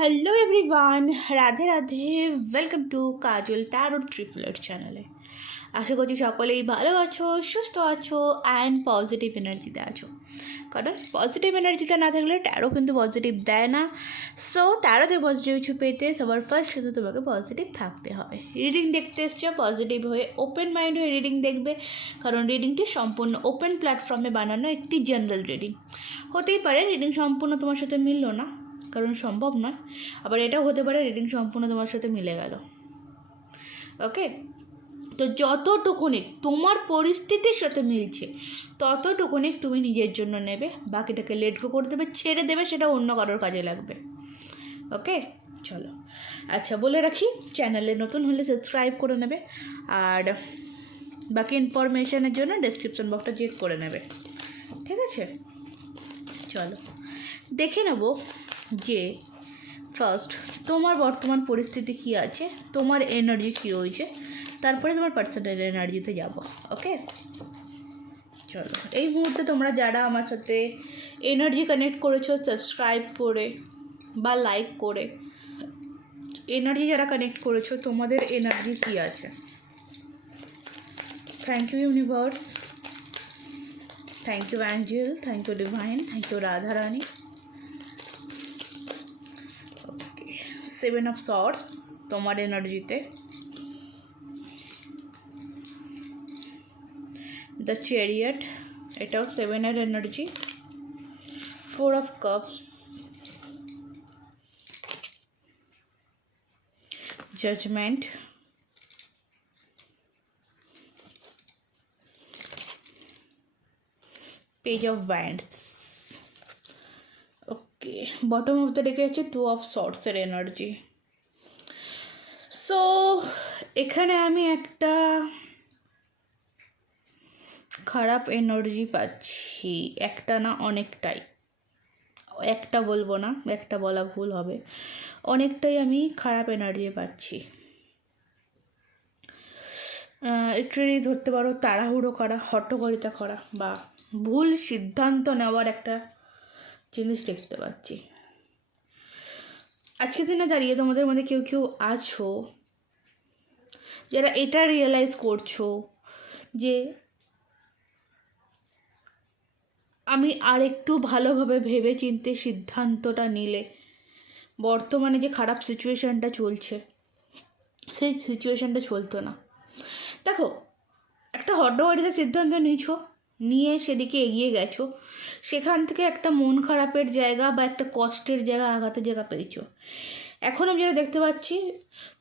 Hello everyone, Radhe Radhe. Welcome to Kajal taro triplet চ্যানেলে। আশা করছি সকলেই ভালো আছো, সুস্থ আছো অ্যান্ড পজিটিভ এনার্জিতে আছো। কারণ পজিটিভ এনার্জিতে না থাকলে ট্যারো কিন্তু পজিটিভ দেয় না। সো ট্যারোতে পজিটিভ কিছু পেতে সবার ফার্স্ট কিন্তু তোমাকে পজিটিভ থাকতে হবে। রিডিং দেখতে এসছো, পজিটিভ হয়ে ওপেন মাইন্ড হয়ে রিডিং দেখবে, কারণ রিডিংটি সম্পূর্ণ ওপেন প্ল্যাটফর্মে বানানো একটি জেনারেল রিডিং। হতেই পারে রিডিং সম্পূর্ণ তোমার সাথে মিললো না, কারণ সম্ভব নয়। আবার এটাও হতে পারে রিডিং সম্পূর্ণ তোমার সাথে মিলে গেল। ওকে, তো যতটুকুনি তোমার পরিস্থিতির সাথে মিলছে ততটুকুনি তুমি নিজের জন্য নেবে, বাকিটাকে লেট গো করে দেবে, ছেড়ে দেবে, সেটা অন্য কারোর কাজে লাগবে। ওকে, চলো। আচ্ছা, বলে রাখি, চ্যানেলে নতুন হলে সাবস্ক্রাইব করে নেবে, আর বাকি ইনফরমেশনের জন্য ডেসক্রিপশন বক্সটা চেক করে নেবে। ঠিক আছে, চলো দেখে নেব যে ফার্স্ট তোমার বর্তমান পরিস্থিতি কী আছে, তোমার এনার্জি কী রয়েছে, তারপরে তোমার পার্সোনাল এনার্জিতে যাব। ওকে, চলো। এই মুহূর্তে তোমরা যারা আমার সাথে এনার্জি কানেক্ট করেছো সাবস্ক্রাইব করে বা লাইক করে, এনার্জি যারা কানেক্ট করেছো তোমাদের এনার্জি কী আছে? Thank you universe, thank you angel, thank you divine, thank you Radha Rani. Okay, 7 of swords তোমার এনার্জিতে, দ্য চ্যারিয়ট এটাও 7-এর energy, 4 of cups, judgement, page of wands. Okay, bottom of the ডেকে আছে 2 অফ সর্টসের এনার্জি। সো এখানে আমি একটা খারাপ এনার্জি পাচ্ছি, একটা না অনেকটাই, একটা বলবো না, একটা বলা ভুল হবে, অনেকটাই আমি খারাপ এনার্জি পাচ্ছি। একটু ধরতে পারো তাড়াহুড়ো করা, হট্টগরিতা করা বা ভুল সিদ্ধান্ত নেওয়ার একটা জিনিস দেখতে পাচ্ছি। আজকের দিনে দাঁড়িয়ে তোমাদের মধ্যে কেউ কেউ আছো যারা এটা রিয়েলাইজ করছো যে আমি আর একটু ভালোভাবে ভেবে চিন্তে সিদ্ধান্তটা নিলে বর্তমানে যে খারাপ সিচুয়েশানটা চলছে সেই সিচুয়েশানটা চলতো না। দেখো, একটা হট্টগরিতে সিদ্ধান্ত নিয়েছো, নিয়ে সেদিকে এগিয়ে গেছো, সেখান থেকে একটা মন খারাপের জায়গা বা একটা কষ্টের জায়গা, আঘাতের জায়গা পেয়েছো। এখন আমি যেটা দেখতে পাচ্ছি,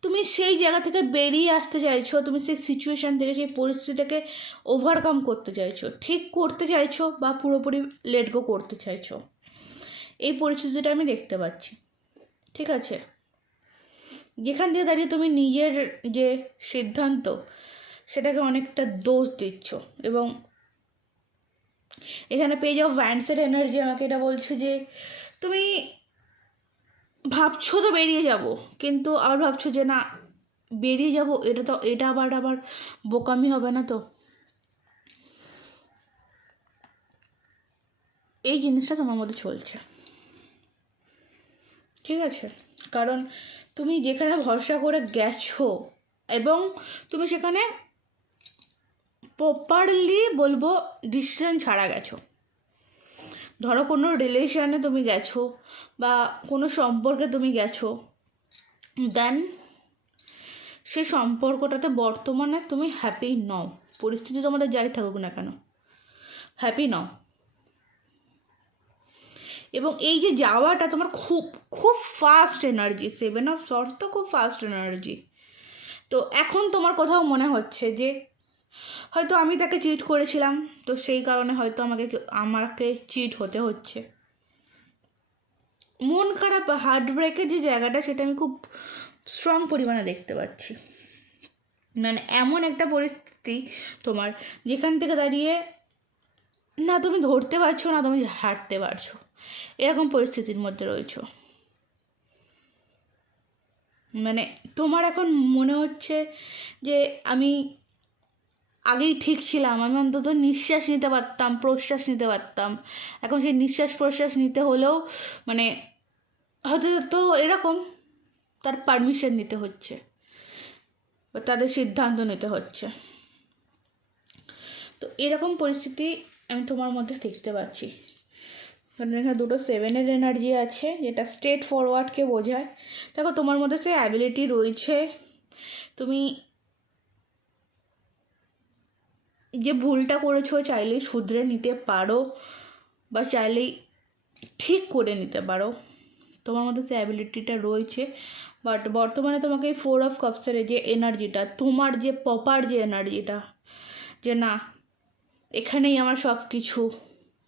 তুমি সেই জায়গা থেকে বেরিয়ে আসতে চাইছো, তুমি সেই সিচুয়েশান থেকে, সেই পরিস্থিতিটাকে ওভারকাম করতে চাইছো, ঠিক করতে চাইছো বা পুরোপুরি লেট গো করতে চাইছো। এই পরিস্থিতিটা আমি দেখতে পাচ্ছি। ঠিক আছে, যেখান থেকে দাঁড়িয়ে তুমি নিজের যে সিদ্ধান্ত সেটাকে অনেকটা দোষ দিচ্ছ, এবং এখানে পেজ অফ ওয়ান্ডসের এনার্জি আমাকে এটা বলছে যে তুমি ভাবছো তো বেরিয়ে যাব, কিন্তু আবার ভাবছো যে না, বেরিয়ে যাব এটা আবার বোকামি হবে না তো। এই জিনিসটা তোমার মধ্যে চলছে। ঠিক আছে, কারণ তুমি যেখানে ভরসা করে গেছো এবং তুমি সেখানে প্রপারলি বলবো ডিসিশন ছাড়া গেছো। ধরো কোনো রিলেশনে তুমি গেছো বা কোনো সম্পর্কে তুমি গেছো, দেন সে সম্পর্কটাতে বর্তমানে তুমি হ্যাপি নও, পরিস্থিতি তোমাদের যাই থাকুক না কেন হ্যাপি নও, এবং এই যে যাওয়াটা তোমার খুব খুব ফাস্ট এনার্জি, 7 অফ সর্টস তো খুব ফাস্ট এনার্জি। তো এখন তোমার কোথাও মনে হচ্ছে যে হয়তো আমি তাকে চিট করেছিলাম, তো সেই কারণে হয়তো আমাকে চিট হতে হচ্ছে। মন খারাপ, হার্ট ব্রেকের যে জায়গাটা, সেটা আমি খুব স্ট্রং পরিমাণে দেখতে পাচ্ছি। মানে এমন একটা পরিস্থিতি তোমার, যেখান থেকে দাঁড়িয়ে না তুমি ধরতে পারছো না তুমি হাঁটতে পারছো, এরকম পরিস্থিতির মধ্যে রয়েছো। মানে তোমার এখন মনে হচ্ছে যে আমি আগেই ঠিক ছিলাম, আমি অন্তত নিঃশ্বাস নিতে পারতাম, প্রশ্বাস নিতে পারতাম। এখন সেই নিঃশ্বাস প্রশ্বাস নিতে হলেও মানে হয়তো তো এরকম তার পারমিশন নিতে হচ্ছে বা তাদের সিদ্ধান্ত নিতে হচ্ছে। তো এরকম পরিস্থিতি আমি তোমার মধ্যে দেখতে পাচ্ছি। কারণ এখানে দুটো 7-এর এনার্জি আছে, যেটা স্ট্রেট ফরওয়ার্ডকে বোঝায়। দেখো তোমার মধ্যে সেই অ্যাবিলিটি রয়েছে, তুমি যে ভুলটা করেছো চাইলেই শুধরে নিতে পারো বা চাইলেই ঠিক করে নিতে পারো, তোমার মধ্যে সেই অ্যাবিলিটিটা রয়েছে। বাট বর্তমানে তোমাকে এই 4 অফ কাপসের যে এনার্জিটা, তোমার যে প্রপার যে এনার্জিটা, যে না এখানেই আমার সব কিছু,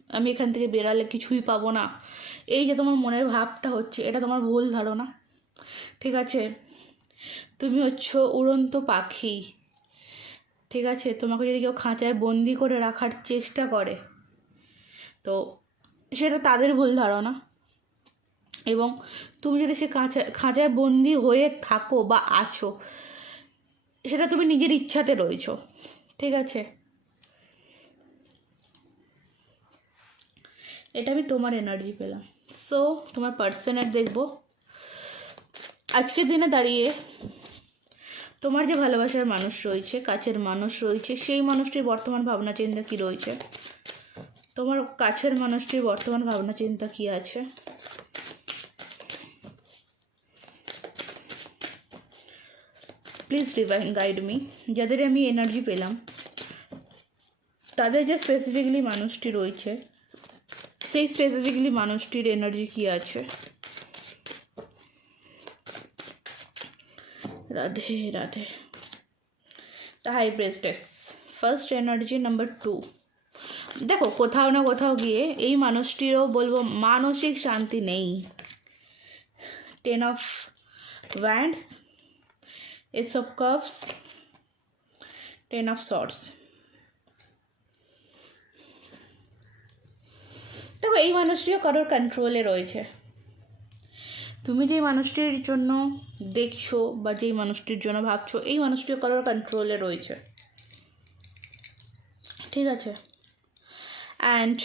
আমি এখান থেকে বেরালে কিছুই পাবো না, এই যে তোমার মনের ভাবটা হচ্ছে, এটা তোমার ভুল ধারণা। ঠিক আছে, তুমি হচ্ছে উড়ন্ত পাখি। ঠিক আছে, তোমাকে যদি কেউ খাঁচায় বন্দি করে রাখার চেষ্টা করে তো সেটা তাদের ভুল ধারণা, এবং তুমি যদি সে খাঁচায় বন্দি হয়ে থাকো বা আছো, সেটা তুমি নিজের ইচ্ছাতে রয়েছো। ঠিক আছে, এটা আমি তোমার এনার্জি পেলাম। সো তোমার পার্সনের দেখবো আজকের দিনে দাঁড়িয়ে তোমার যে ভালোবাসার মানুষ রয়েছে, কাছের মানুষ রয়েছে, সেই মানুষটির বর্তমান ভাবনা চিন্তা কী রয়েছে, তোমার কাছের মানুষটির বর্তমান ভাবনা চিন্তা কী আছে। Please divine guide me. যাদের আমি এনার্জি পেলাম তাদের যে স্পেসিফিকলি মানুষটি রয়েছে, সেই স্পেসিফিকলি মানুষটির এনার্জি কী আছে। Radhe Radhe. The high priestess, first energy number 2। দেখো কোথাও না কোথাও গিয়ে এই মানুষটিরও বলবো মানসিক শান্তি নেই। 10 of wands, S of cups, 10 of sorts. দেখো এই মানুষটিও কারোর কন্ট্রোলে রয়েছে। তুমি যেই মানুষটির জন্য দেখছো বা যেই মানুষটির জন্য ভাবছো, এই মানুষটিও কারোর কন্ট্রোলে রয়েছে। ঠিক আছে, অ্যান্ড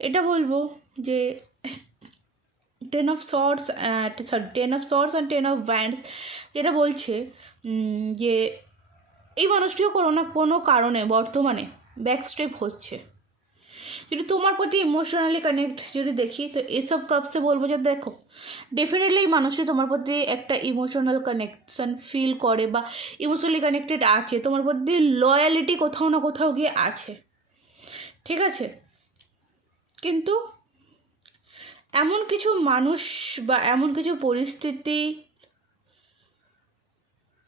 এটা বলবো যে 10 of sorts, 10 of sorts and 10 of wands যেটা বলছে যে এই মানুষটিও কোনো না কোনো কারণে বর্তমানে ব্যাকস্টেপ হচ্ছে। যদি তোমার প্রতি ইমোশনালি কানেক্ট যদি দেখি তো এসব কাপসে বলবো যে দেখো ডেফিনেটলি এই মানুষটি তোমার প্রতি একটা ইমোশনাল কানেকশান ফিল করে বা ইমোশনালি কানেক্টেড আছে, তোমার প্রতি লয়ালিটি কোথাও না কোথাও গিয়ে আছে। ঠিক আছে, কিন্তু এমন কিছু মানুষ বা এমন কিছু পরিস্থিতি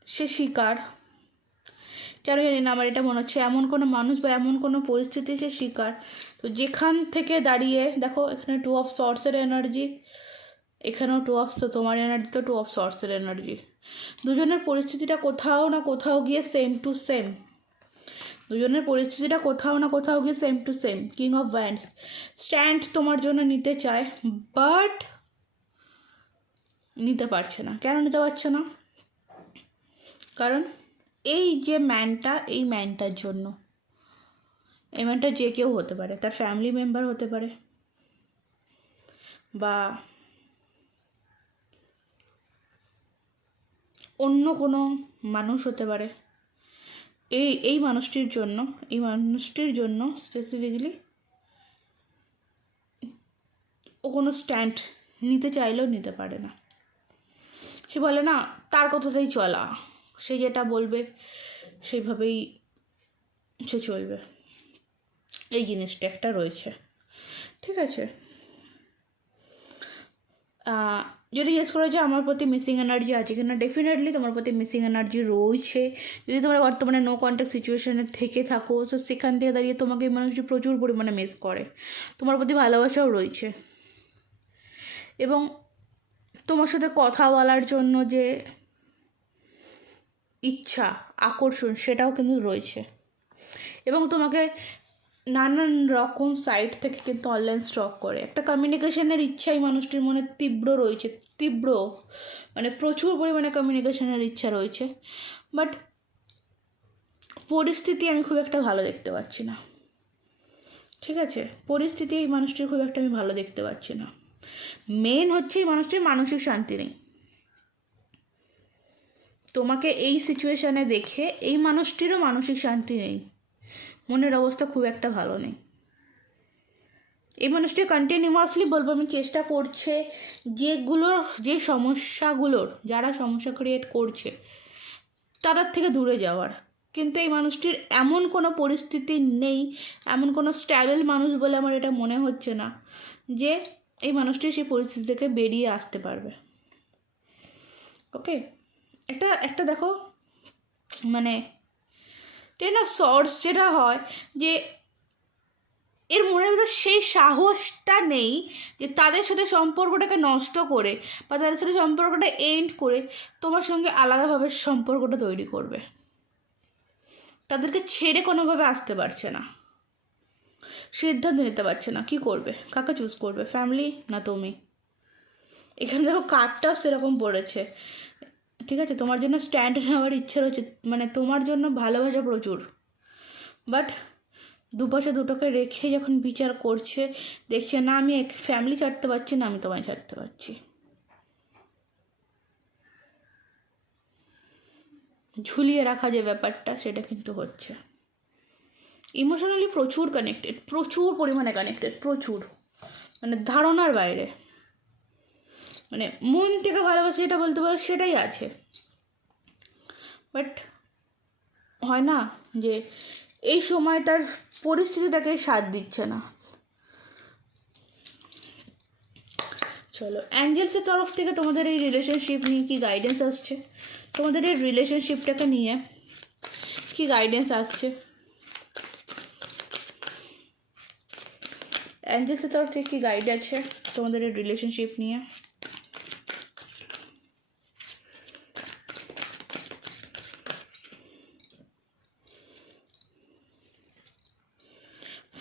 সে শিকার, কেন জানি না আমার এটা মনে হচ্ছে এমন কোনো মানুষ বা এমন কোনো পরিস্থিতি সে শিকার, তো যেখান থেকে দাঁড়িয়ে দেখো এখানে 2 অফ সর্টসের এনার্জি, এখানেও 2 অফ, তোমার এনার্জি তো 2 অফ সর্টসের এনার্জি। দুজনের পরিস্থিতিটা কোথাও না কোথাও গিয়ে সেম টু সেম, দুজনের পরিস্থিতিটা কোথাও না কোথাও গিয়ে same to same. King of wands, stand তোমার জন্য নিতে চায় বাট নিতে পারছে না। কেন নিতে পারছে না? কারণ এই যে ম্যানটা, এই ম্যানটার জন্য, এই ম্যানটা যে কেউ হতে পারে, তার ফ্যামিলি মেম্বার হতে পারে বা অন্য কোনো মানুষ হতে পারে। এই মানুষটির জন্য স্পেসিফিকলি ও কোনো স্ট্যান্ড নিতে চাইলেও নিতে পারে না। সে বলে না তার কথাতেই চলা, সে যেটা বলবে সেইভাবেই সে চলবে, এই জিনিসটা একটা রয়েছে। ঠিক আছে, যদি জিজ্ঞেস করো যে আমার প্রতি মিসিং এনার্জি আছে কিনা, ডেফিনেটলি তোমার প্রতি মিসিং এনার্জি রয়েছে। যদি তোমরা বর্তমানে নো কন্ট্যাক্ট সিচুয়েশানে থেকে থাকো, সো সেখান থেকে দাঁড়িয়ে তোমাকে এই মানুষটি প্রচুর পরিমাণে মিস করে, তোমার প্রতি ভালোবাসাও রয়েছে, এবং তোমার সাথে কথা বলার জন্য যে ইচ্ছা, আকর্ষণ, সেটাও কিন্তু রয়েছে, এবং তোমাকে নানান রকম সাইট থেকে কিন্তু অনলাইন স্টক করে। একটা কমিউনিকেশনের ইচ্ছা এই মানুষটির মনে তীব্র রয়েছে, তীব্র মানে প্রচুর পরিমাণে কমিউনিকেশনের ইচ্ছা রয়েছে, বাট পরিস্থিতি আমি খুব একটা ভালো দেখতে পাচ্ছি না। ঠিক আছে, পরিস্থিতি এই মানুষটির খুব একটা আমি ভালো দেখতে পাচ্ছি না। মেন হচ্ছে এই মানুষটির মানসিক শান্তি নেই। তোমাকে এই সিচুয়েশানে দেখে এই মানুষটিরও মানসিক শান্তি নেই, মনের অবস্থা খুব একটা ভালো নেই। এই মানুষটি কন্টিনিউয়াসলি বলবো আমি চেষ্টা করছে যে সমস্যাগুলোর, যারা সমস্যা ক্রিয়েট করছে তাদের থেকে দূরে যাওয়ার, কিন্তু এই মানুষটির এমন কোনো পরিস্থিতি নেই, এমন কোনো স্ট্যাবল মানুষ বলে আমার এটা মনে হচ্ছে না যে এই মানুষটি সেই পরিস্থিতি থেকে বেরিয়ে আসতে পারবে। ওকে, একটা দেখো, মানে টেন অফ সর্টস যেটা হয় যে এর মনের ভিতর সেই সাহসটা নেই যে তাদের সাথে সম্পর্কটাকে নষ্ট করে বা তাদের সাথে সম্পর্কটা এন্ড করে তোমার সঙ্গে আলাদাভাবে সম্পর্কটা তৈরি করবে। তাদেরকে ছেড়ে কোনোভাবে আসতে পারছে না, সিদ্ধান্ত নিতে পারছে না কি করবে, কাকে চুজ করবে, ফ্যামিলি না তুমি। এখানে দেখো কার্ডটাও সেরকম পড়েছে, ঠিক আছে? তোমার জন্য স্ট্যান্ড নেওয়ার ইচ্ছে রয়েছে, মানে তোমার জন্য ভালোবাসা প্রচুর, বাট দুপাশে দুটোকে রেখে যখন বিচার করছে দেখছে না আমি এক ফ্যামিলি ছাড়তে পারছি না আমি তোমায় ছাড়তে পারছি। ঝুলিয়ে রাখা যে ব্যাপারটা সেটা কিন্তু হচ্ছে। ইমোশনালি প্রচুর কানেক্টেড, প্রচুর পরিমাণে কানেক্টেড, প্রচুর, মানে ধারণার বাইরে, মানে মন থেকে ভালোবাসে এটা বলতে পারো সেটাই আছে, বাট হয় না যে এই সময় তার পরিস্থিতি তাকে সাথ দিচ্ছে না। চলো অ্যাঞ্জেলসের তরফ থেকে তোমাদের এই রিলেশনশিপ নিয়ে কি গাইডেন্স আসছে, তোমাদের এই রিলেশনশিপটাকে নিয়ে কি গাইডেন্স আসছে, অ্যাঞ্জেলসের তরফ থেকে কি গাইড আছে তোমাদের এই রিলেশনশিপ নিয়ে।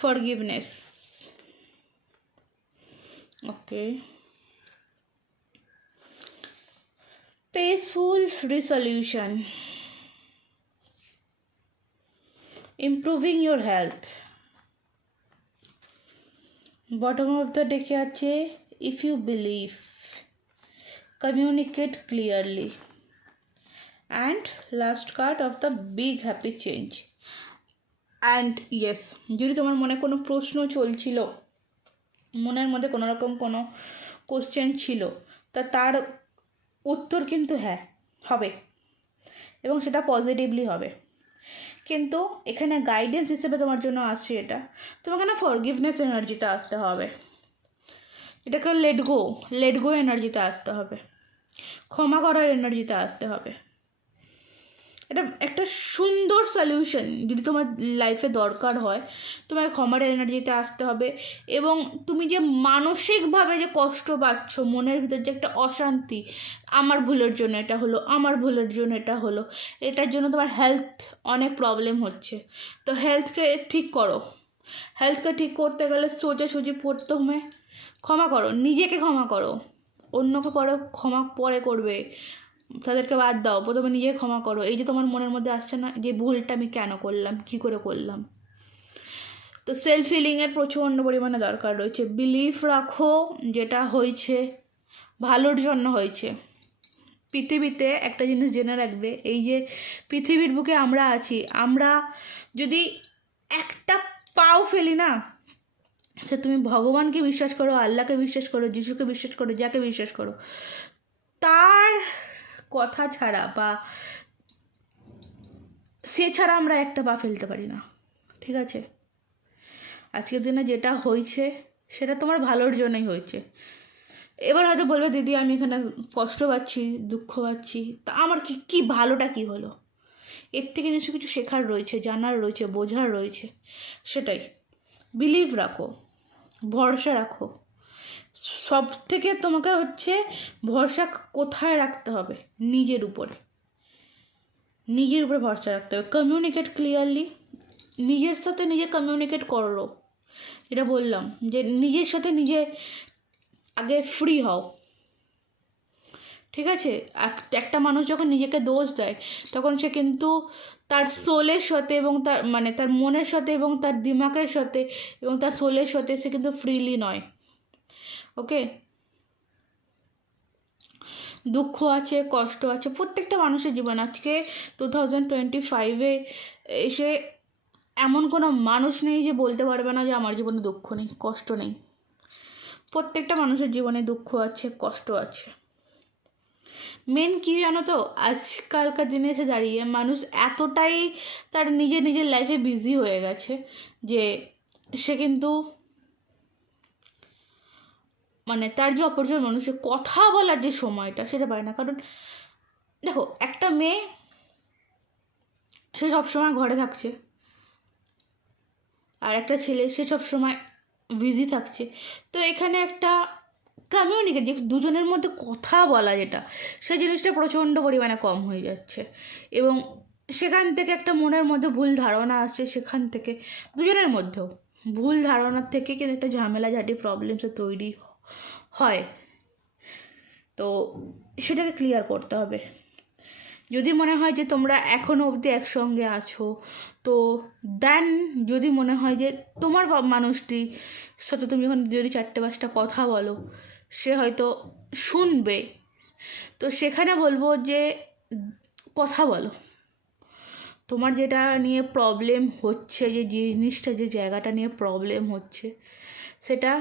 Forgiveness. Okay. Peaceful resolution. Improving your health. Bottom of the deck আছে if you believe, communicate clearly, and last card of the big happy change. And yes, যদি তোমার মনে কোনো প্রশ্ন চলছিল, মনের মধ্যে কোনো রকম কোনো কোশ্চেন ছিল, তার উত্তর কিন্তু হ্যাঁ হবে, এবং সেটা পজিটিভলি হবে। কিন্তু এখানে গাইডেন্স হিসেবে তোমার জন্য আসছে এটা, তোমাকে না ফরগিভনেস এনার্জিতে আসতে হবে, এটাকে লেট গো এনার্জিতে আসতে হবে, ক্ষমা করার এনার্জিতে আসতে হবে। এটা একটা সুন্দর সলিউশন যদি তোমার লাইফে দরকার হয়, তোমাকে ক্ষমার এনার্জিতে আসতে হবে, এবং তুমি যে মানসিকভাবে যে কষ্ট পাচ্ছ, মনের ভিতর যে একটা অশান্তি, আমার ভুলের জন্য এটা হলো, আমার ভুলের জন্য এটা হলো, এটার জন্য তোমার হেলথ অনেক প্রবলেম হচ্ছে, তো হেলথকে ঠিক করো। হেলথকে ঠিক করতে গেলে সোজাসুজি প্রথমে ক্ষমা করো, নিজেকে ক্ষমা করো, অন্যকে ক্ষমা পরে করবে, তাদেরকে বাদ দাও, প্রথমে নিজে ক্ষমা করো। এই যে তোমার মনের মধ্যে আসছে না যে ভুলটা আমি কেন করলাম, কী করে করলাম, তো সেলফ হিলিংয়ের প্রচণ্ড পরিমাণে দরকার রয়েছে। বিলিফ রাখো যেটা হয়েছে ভালোর জন্য হয়েছে। পৃথিবীতে একটা জিনিস জেনে রাখবে, এই যে পৃথিবীর বুকে আমরা আছি, আমরা যদি একটা পাও ফেলি না, সে তুমি ভগবানকে বিশ্বাস করো, আল্লাহকে বিশ্বাস করো, যিশুকে বিশ্বাস করো, যাকে বিশ্বাস করো, তার কথা ছাড়া বা সে ছাড়া আমরা একটা পা ফেলতে পারি না, ঠিক আছে? আজকের দিনে যেটা হয়েছে সেটা তোমার ভালোর জন্যই হয়েছে। এবার হয়তো বলবে দিদি আমি এখানে কষ্ট পাচ্ছি, দুঃখ পাচ্ছি, তা আমার কি ভালোটা কি হলো? এর থেকে নিশ্চয়ই কিছু শেখার রয়েছে, জানার রয়েছে, বোঝার রয়েছে, সেটাই। বিলিভ রাখো, ভরসা রাখো। সব থেকে তোমাকে হচ্ছে ভরসা কোথায় রাখতে হবে? নিজের উপরে ভরসা রাখতে হবে। কমিউনিকেট ক্লিয়ারলি, নিজের সাথে নিজে কমিউনিকেট করো, এটা বললাম যে নিজের সাথে নিজে আগে ফ্রি হও, ঠিক আছে? একটা মানুষ যখন নিজেকে দোষ দেয় তখন সে কিন্তু তার সোলের সাথে এবং তার মনের সাথে এবং তার দিমাগের সাথে এবং তার সোলের সাথে সে কিন্তু ফ্রিলি নয়। ওকে, দুঃখ আছে, কষ্ট আছে, প্রত্যেকটা মানুষের জীবন। আজকে 2025-এ এসে এমন কোনো মানুষ নেই যে বলতে পারবে না যে আমার জীবনে দুঃখ নেই, কষ্ট নেই। প্রত্যেকটা মানুষের জীবনে দুঃখ আছে, কষ্ট আছে। মেন কী জানো তো, আজকালকার দিনে এসে দাঁড়িয়ে মানুষ এতটাই তার নিজের লাইফে বিজি হয়ে গেছে যে সে কিন্তু মানে তার যে অপরজন মানুষের কথা বলার যে সময়টা সেটা পায় না। কারণ দেখো, একটা মেয়ে সে সবসময় ঘরে থাকছে, আর একটা ছেলে সে সবসময় বিজি থাকছে। তো এখানে একটা কমিউনিকেট, যে দুজনের মধ্যে কথা বলা যেটা, সেই জিনিসটা প্রচণ্ড পরিমাণে কম হয়ে যাচ্ছে। এবং সেখান থেকে একটা মনের মধ্যে ভুল ধারণা আসছে, সেখান থেকে দুজনের মধ্যেও ভুল ধারণার থেকে কিন্তু একটা ঝামেলা ঝাঁটি প্রবলেমসে তৈরি হয়। তো সেটাকে ক্লিয়ার করতে হবে। যদি মনে হয় যে তোমরা এখনও অবধি একসঙ্গে আছো, তো দেন যদি মনে হয় যে তোমার মানুষটির সাথে তুমি যখন যদি 4-5টা কথা বলো, সে হয়তো শুনবে, তো সেখানে বলবো যে কথা বলো। তোমার যেটা নিয়ে প্রবলেম হচ্ছে, যে জিনিসটা, যে জায়গাটা নিয়ে প্রবলেম হচ্ছে, সেটা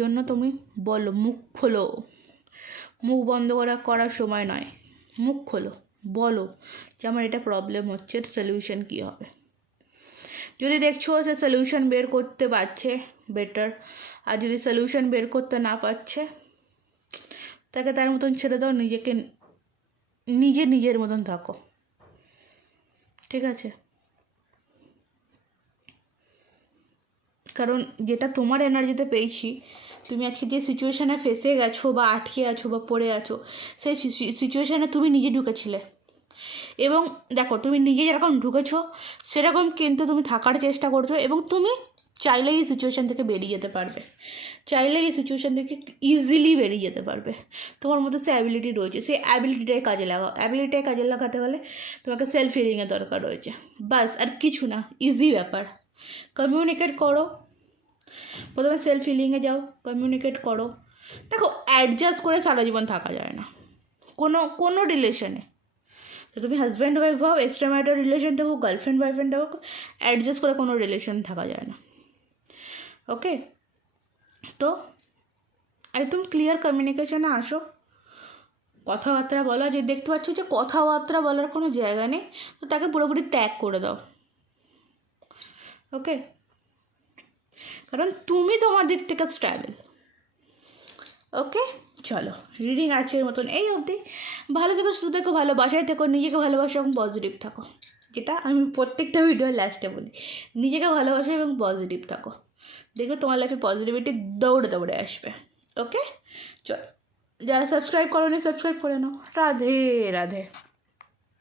জন্য তুমি বলো, মুখ খোলো। মুখ বন্ধ করার সময় নয়, মুখ খোলো, বলো যে আমার এটা প্রবলেম হচ্ছে, এর সলিউশন কী হবে। যদি দেখছো সে সলিউশন বের করতে পারছে, বেটার। আর যদি সলিউশন বের করতে না পারছে, তাকে তার মতন ছেড়ে দাও, নিজের মতন থাকো, ঠিক আছে? কারণ যেটা তোমার এনার্জিতে পেয়েছি, তুমি আজকে যে সিচুয়েশানে ফেসে গেছো বা আটকে আছো বা পড়ে আছো, সেই সিচুয়েশানে তুমি নিজে ঢুকেছিলে। এবং দেখো, তুমি নিজে যেরকম ঢুকেছো সেরকম কিন্তু তুমি থাকার চেষ্টা করছো, এবং তুমি চাইলেই এই সিচুয়েশান থেকে বেরিয়ে যেতে পারবে, চাইলেই এই সিচুয়েশান থেকে ইজিলি বেরিয়ে যেতে পারবে। তোমার মধ্যে সে অ্যাবিলিটি রয়েছে, সেই অ্যাবিলিটিটাই কাজে লাগাও। অ্যাবিলিটিটাই কাজে লাগাতে হলে তোমাকে সেলফ হিলিংয়ের দরকার রয়েছে, বাস, আর কিছু না। ইজি ব্যাপার। কমিউনিকেট করো, প্রথমে সেলফ হিলিংয়ে যাও, কমিউনিকেট করো। দেখো, অ্যাডজাস্ট করে সারা জীবন থাকা যায় না কোনো রিলেশনে। তো তুমি হাজব্যান্ড ওয়াইফ হও, এক্সট্রা ম্যারিটাল রিলেশন থাকুক, গার্লফ্রেন্ড বয়ফ্রেন্ড থাকুক, অ্যাডজাস্ট করে কোনো রিলেশন থাকা যায় না। ওকে? তো একদম ক্লিয়ার কমিউনিকেশনে আসো, কথাবার্তা বলো। যে দেখতে পাচ্ছ যে কথাবার্তা বলার কোনো জায়গা নেই, তো তাকে পুরোপুরি ত্যাগ করে দাও। ওকে? কারণ তুমি তোমার দিক থেকে স্ট্যাবল। ওকে, চলো, রিডিং আজকের মতন এই অবধি। ভালো থেকো, সুস্থ থেকো, ভালোবাসায় থেকো, নিজেকে ভালোবাসো এবং পজিটিভ থাকো। যেটা আমি প্রত্যেকটা ভিডিওর লাস্টে বলি, নিজেকে ভালোবাসো এবং পজিটিভ থাকো। দেখবে তোমার লাইফে পজিটিভিটি দৌড়ে আসবে। ওকে, চলো, যারা সাবস্ক্রাইব করো নি সাবস্ক্রাইব করে নাও। রাধে রাধে।